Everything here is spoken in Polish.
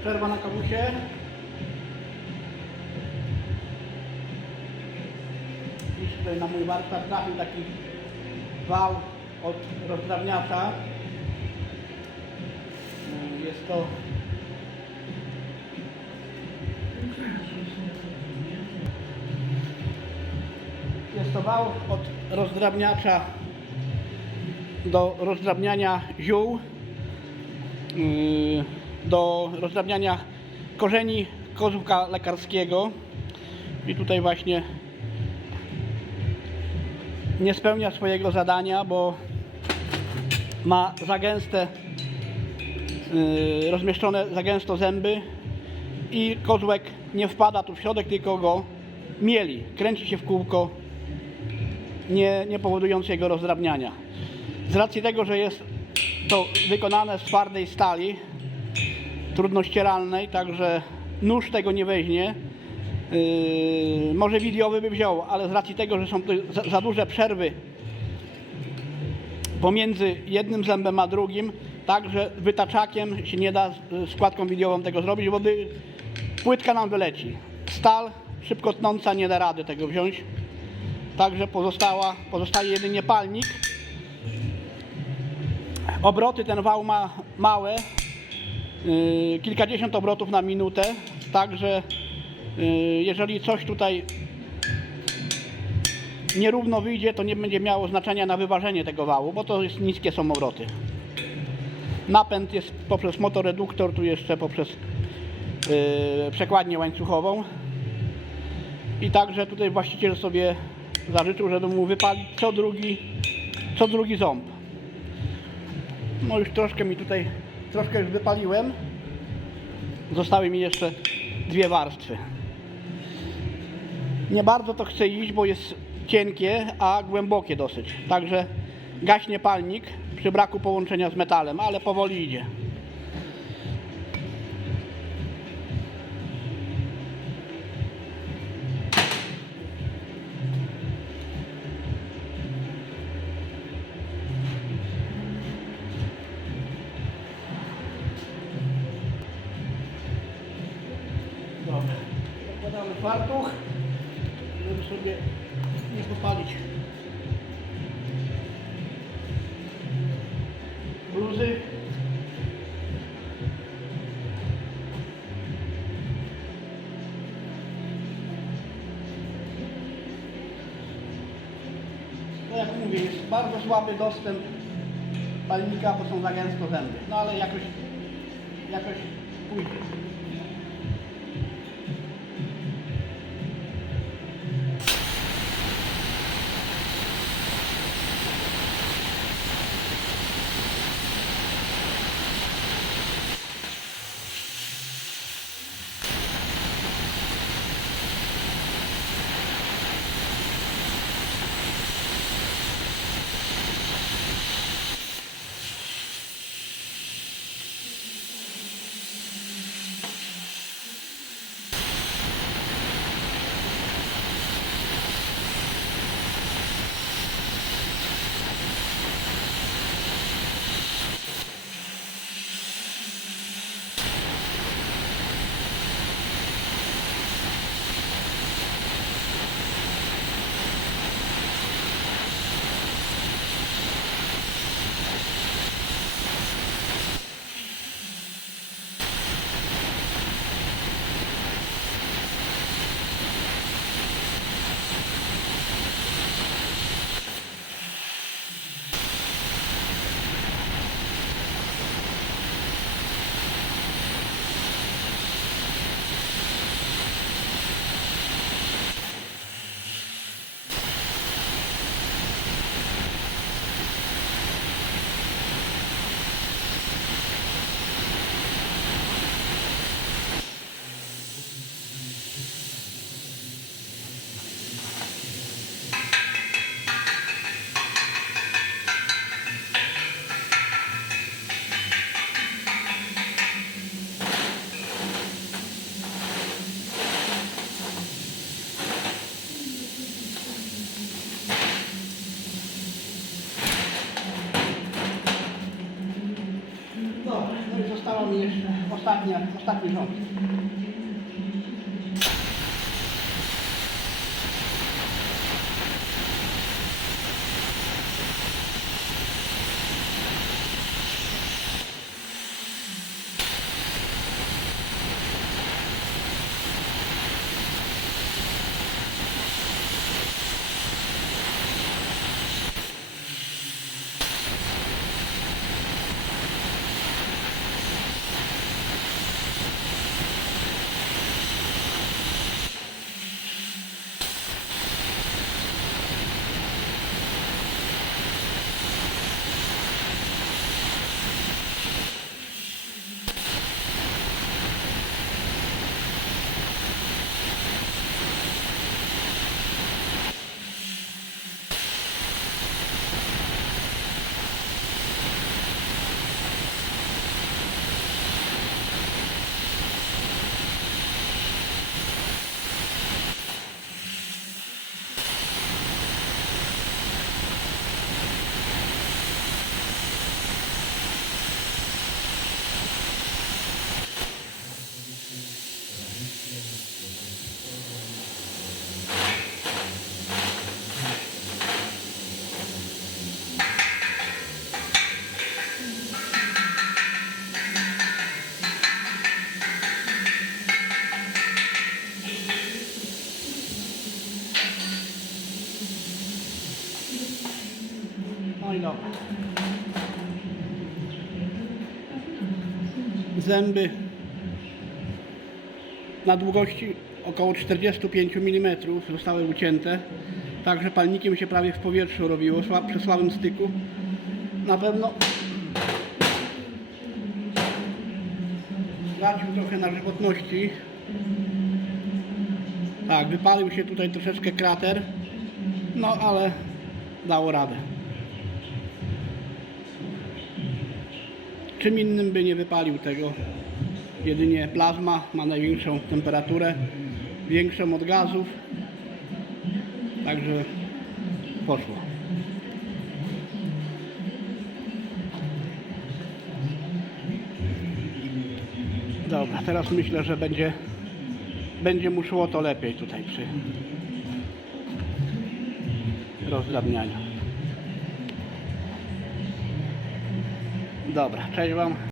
Przerwa na kawusie. Dziś tutaj na mój warsztat trafił taki wał od rozdrawniacza. Mm, Jest to Jest to wał od rozdrabniacza do rozdrabniania ziół, do rozdrabniania korzeni kozłka lekarskiego. I tutaj właśnie nie spełnia swojego zadania, bo ma za gęste, yy, rozmieszczone za gęsto zęby i kozłek nie wpada tu w środek, tylko go mieli. Kręci się w kółko, nie, nie powodując jego rozdrabniania. Z racji tego, że jest to wykonane z twardej stali, trudno ścieralnej, także nóż tego nie weźmie. Yy, może widiowy by wziął, ale z racji tego, że są za, za duże przerwy pomiędzy jednym zębem a drugim, także wytaczakiem się nie da składką widiową tego zrobić, bo by płytka nam wyleci. Stal szybko tnąca nie da rady tego wziąć. Także pozostała, pozostaje jedynie palnik. Obroty ten wał ma małe, yy, kilkadziesiąt obrotów na minutę, także yy, jeżeli coś tutaj nierówno wyjdzie, to nie będzie miało znaczenia na wyważenie tego wału, bo to jest niskie są obroty. Napęd jest poprzez motoreduktor, tu jeszcze poprzez yy, przekładnię łańcuchową. I także tutaj właściciel sobie zażyczył, żeby mu wypalić co drugi, co drugi ząb. No już troszkę mi tutaj, troszkę już wypaliłem. Zostały mi jeszcze dwie warstwy. Nie bardzo to chcę iść, bo jest cienkie, a głębokie dosyć. Także gaśnie palnik przy braku połączenia z metalem, ale powoli idzie. Fartuch, żeby sobie nie popalić bluzy. No jak mówię, jest bardzo słaby dostęp palnika, bo są za gęsto zęby. No ale jakoś, jakoś pójdzie. Tác nhân. Zęby na długości około 45 mm zostały ucięte. Także palnikiem się prawie w powietrzu robiło przy słabym styku. Na pewno stracił trochę na żywotności. Tak, wypalił się tutaj troszeczkę krater. No ale dało radę. Czym innym by nie wypalił tego. Jedynie plazma ma największą temperaturę, większą od gazów. Także poszło. Dobra, teraz myślę, że będzie, będzie mu szło to lepiej tutaj przy rozdrabnianiu. Добре, хай вам.